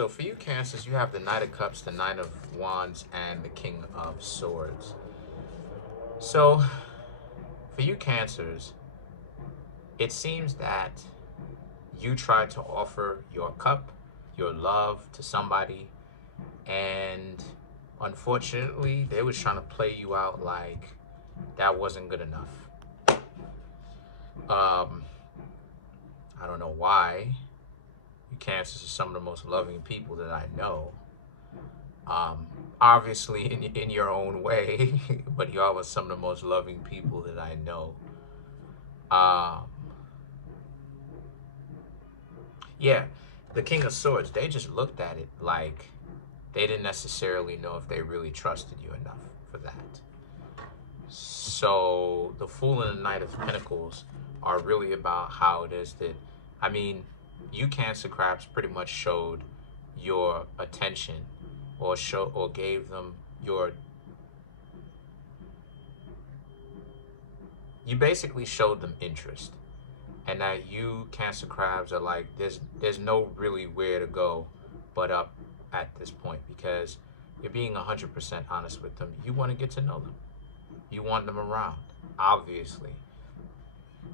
So for you Cancers, you have the Knight of Cups, the Knight of Wands, and the King of Swords. So for you Cancers, it seems that you tried to offer your cup, your love to somebody, and unfortunately, they was trying to play you out like that wasn't good enough. Um, I don't know why. You Cancers are some of the most loving people that I know. Obviously in your own way, but y'all are some of the most loving people that I know. Um, yeah, the King of Swords, they just looked at it like they didn't necessarily know if they really trusted you enough for that. So the Fool and the Knight of Pentacles are really about how it is that, I mean, you Cancer Crabs pretty much showed your attention or gave them your, you basically showed them interest. And that you Cancer Crabs are like, there's no really where to go but up at this point, because you're being 100% honest with them. You want to get to know them. You want them around, obviously.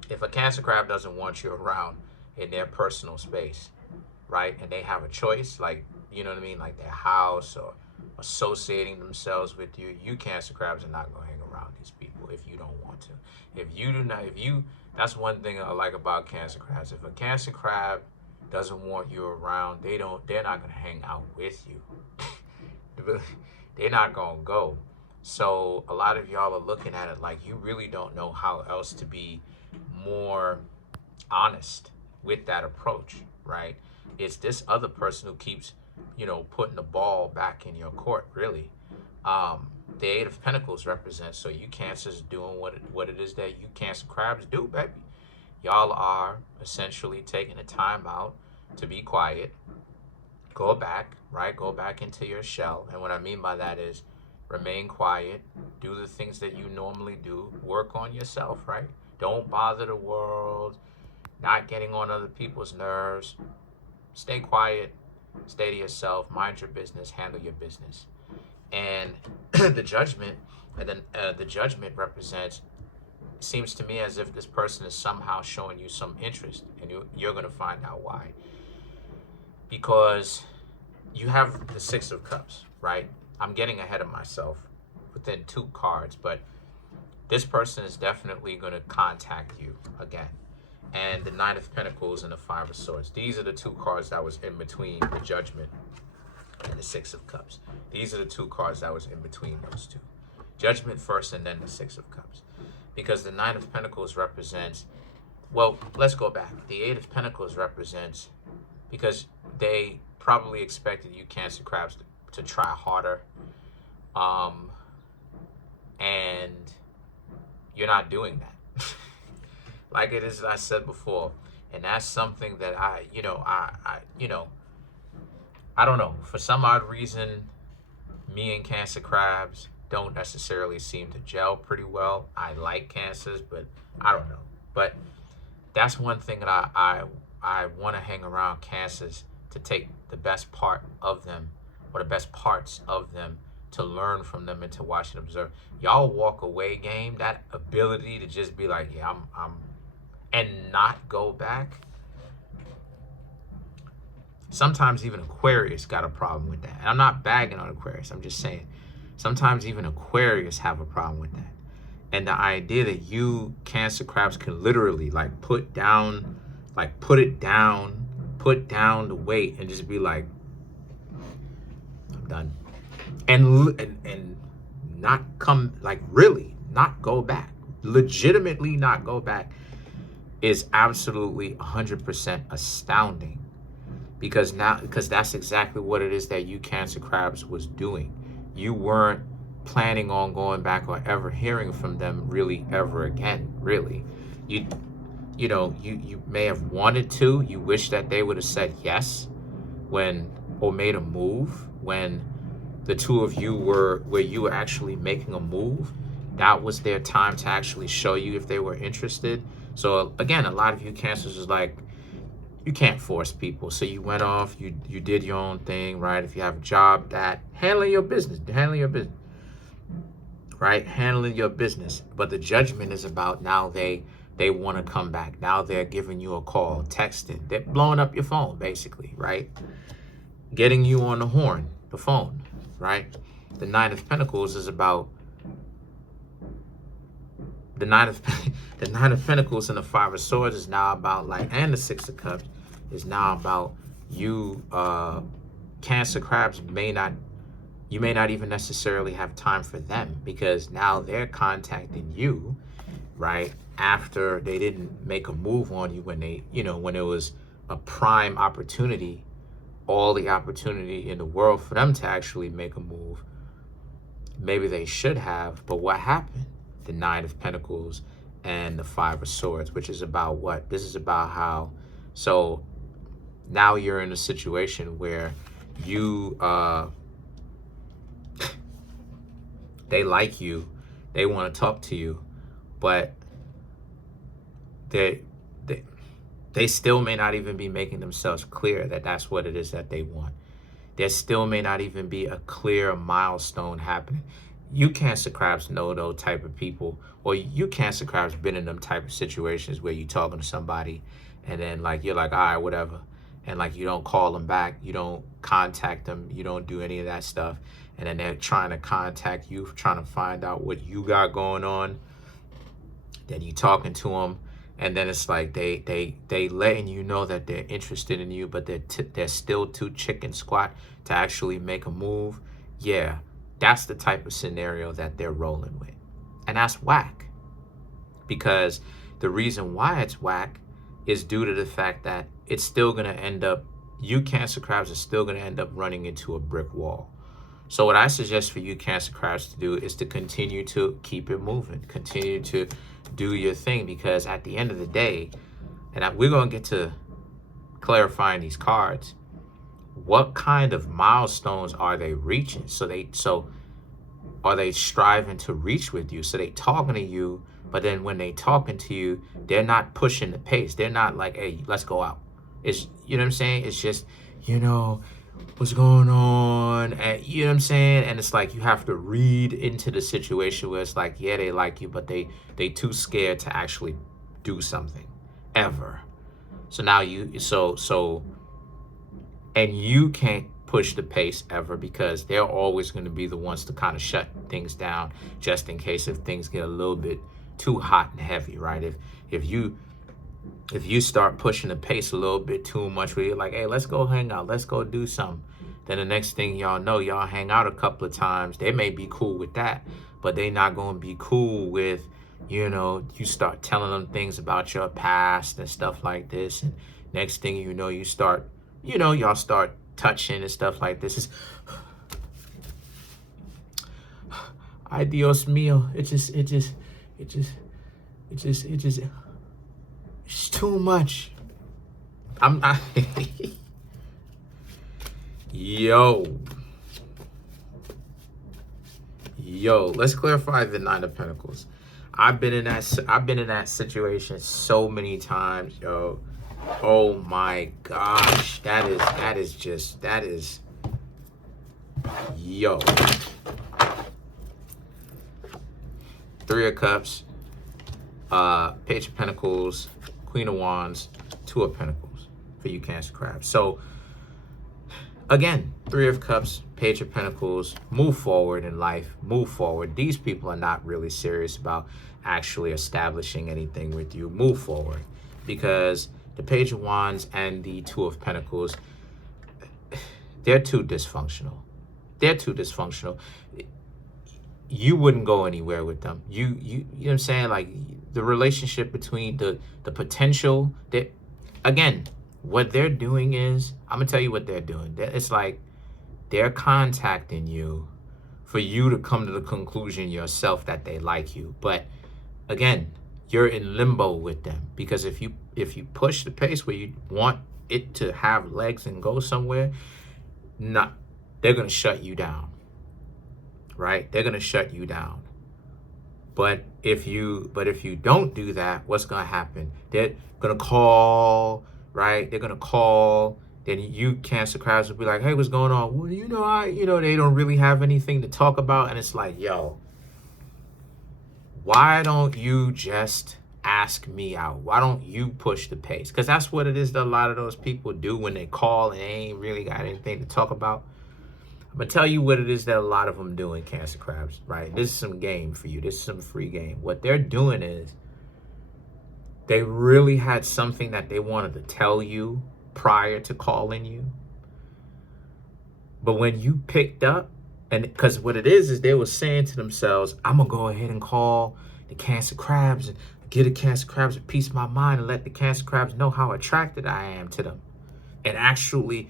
If a Cancer Crab doesn't want you around in their personal space, right, and they have a choice, like, you know what I mean, like their house or associating themselves with you, you Cancer Crabs are not going to hang around these people if you don't want to. If you do not, if you, that's one thing I like about Cancer Crabs. If a Cancer Crab doesn't want you around, they're not going to hang out with you. They're not going to go. So a lot of y'all are looking at it like you really don't know how else to be more honest with that approach, right? It's this other person who keeps, putting the ball back in your court, really. The Eight of Pentacles represents, so you Cancers doing what it is that you Cancer Crabs do, baby. Y'all are essentially taking a time out to be quiet, go back, right? Go back into your shell. And what I mean by that is remain quiet, do the things that you normally do, work on yourself, right? Don't bother the world, not getting on other people's nerves. Stay quiet, stay to yourself, mind your business, handle your business. And the Judgment, and then the Judgment represents, seems to me as if this person is somehow showing you some interest, and you're going to find out why. Because you have the Six of Cups, right? I'm getting ahead of myself within two cards, but this person is definitely going to contact you again. And the Knight of Pentacles and the Five of Swords. These are the two cards that was in between the Judgment and the Six of Cups. These are the two cards that was in between those two. Judgment first and then the Six of Cups. Because the Knight of Pentacles represents, well, let's go back. The Eight of Pentacles represents, because they probably expected you Cancer Crabs to try harder. And you're not doing that. Like it is, I said before. And that's something that I don't know. For some odd reason, me and Cancer Crabs don't necessarily seem to gel pretty well. I like Cancers, but I don't know. But that's one thing that I want to hang around Cancers, to take the best part of them, or the best parts of them, to learn from them and to watch and observe. Y'all walk away game, that ability to just be like, yeah, I'm and not go back. Sometimes even Aquarius got a problem with that. And I'm not bagging on Aquarius. I'm just saying, sometimes even Aquarius have a problem with that. And the idea that you Cancer Crabs can literally put it down, put down the weight and just be like, I'm done. And not come, really not go back. Legitimately not go back is absolutely 100% astounding. Because that's exactly what it is that you Cancer Crabs was doing. You weren't planning on going back or ever hearing from them really ever again, really. You may have wanted to. You wish that they would have said yes or made a move when the two of you were where you were actually making a move. That was their time to actually show you if they were interested. So again, a lot of you Cancers is like, you can't force people. So you went off, you did your own thing, right? If you have a job that handling your business, right? Handling your business. But the judgment is about now they want to come back. Now they're giving you a call, texting. They're blowing up your phone, basically, right? Getting you on the horn, the phone, right? The Nine of Pentacles is about the Nine of the Nine of Pentacles and the Five of Swords is now about like, and the Six of Cups is now about you. Cancer, Crabs you may not even necessarily have time for them, because now they're contacting you, right? After they didn't make a move on you when they, when it was a prime opportunity, all the opportunity in the world for them to actually make a move. Maybe they should have, but what happened? The Nine of Pentacles and the Five of Swords, which is about what? This is about how, so now you're in a situation where you, they like you, they want to talk to you, but they still may not even be making themselves clear that that's what it is that they want. There still may not even be a clear milestone happening. You Cancer Crabs know those type of people, or you Cancer Crabs been in them type of situations where you talking to somebody and then like you're like, all right, whatever, and like you don't call them back, you don't contact them, you don't do any of that stuff, and then they're trying to contact you, trying to find out what you got going on. Then you talking to them, and then it's like they letting you know that they're interested in you, but they're still too chicken squat to actually make a move. Yeah, that's the type of scenario that they're rolling with, and that's whack. Because the reason why it's whack is due to the fact that it's still gonna end up, you Cancer Crabs are still gonna end up running into a brick wall. So what I suggest for you Cancer Crabs to do is to continue to keep it moving, continue to do your thing, because at the end of the day, and we're going to get to clarifying these cards, what kind of milestones are they reaching? So are they striving to reach with you? So they talking to you, but then when they talking to you, they're not pushing the pace. They're not like, hey, let's go out. It's, you know what I'm saying? It's just, what's going on, and you know what I'm saying? And it's like you have to read into the situation where it's like, yeah, they like you, but they too scared to actually do something ever. So now and you can't push the pace ever, because they're always going to be the ones to kind of shut things down just in case if things get a little bit too hot and heavy, right? If you start pushing the pace a little bit too much, where you're like, hey, let's go hang out, let's go do something, then the next thing y'all know, y'all hang out a couple of times. They may be cool with that, but they not going to be cool with, you start telling them things about your past and stuff like this. And next thing you know, you start, y'all start touching and stuff like this. It's, ay Dios mío, it's too much. I'm not. Yo, let's clarify the Nine of Pentacles. I've been in that situation so many times, yo. Oh my gosh, that is yo. Three of Cups, Page of Pentacles, Queen of Wands, Two of Pentacles for you Cancer Crabs. So again, Three of Cups, Page of Pentacles, move forward in life, move forward. These people are not really serious about actually establishing anything with you. Move forward, because the Page of Wands and the Two of Pentacles, they're too dysfunctional. They're too dysfunctional. You wouldn't go anywhere with them. You know what I'm saying? Like the relationship between the potential that, again, what they're doing is, I'm gonna tell you what they're doing. It's like they're contacting you for you to come to the conclusion yourself that they like you. But again, you're in limbo with them, because if you push the pace where you want it to have legs and go somewhere, they're gonna shut you down. Right? They're gonna shut you down. But if you don't do that, what's gonna happen? They're gonna call, right? They're gonna call. Then you Cancer Crabs will be like, hey, what's going on? Well, they don't really have anything to talk about, and it's like, yo, why don't you just ask me out? Why don't you push the pace? Because that's what it is that a lot of those people do when they call and they ain't really got anything to talk about. I'm gonna tell you what it is that a lot of them do in Cancer Crabs, right? This is some game for you. This is some free game. What they're doing is they really had something that they wanted to tell you prior to calling you. But when you picked up, and because what it is they were saying to themselves, I'm gonna go ahead and call the Cancer Crabs and get the Cancer Crabs a piece of my mind and let the Cancer Crabs know how attracted I am to them, and actually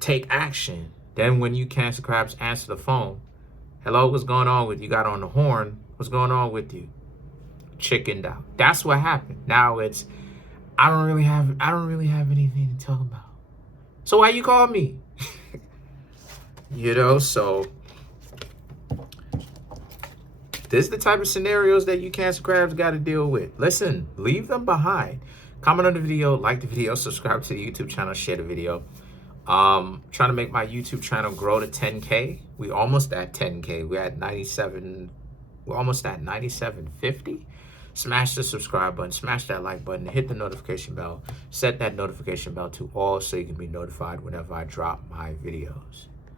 take action. Then when you Cancer Crabs answer the phone, hello, what's going on with you? Got on the horn, what's going on with you? Chickened out. That's what happened. Now it's I don't really have anything to talk about. So why you call me? So this is the type of scenarios that you Cancer Crabs got to deal with. Listen, leave them behind. Comment on the video, like the video, subscribe to the YouTube channel, share the video. Trying to make my YouTube channel grow to 10K. We almost at 10K. We're at 97. We're almost at 9750. Smash the subscribe button, smash that like button, hit the notification bell, set that notification bell to all so you can be notified whenever I drop my videos.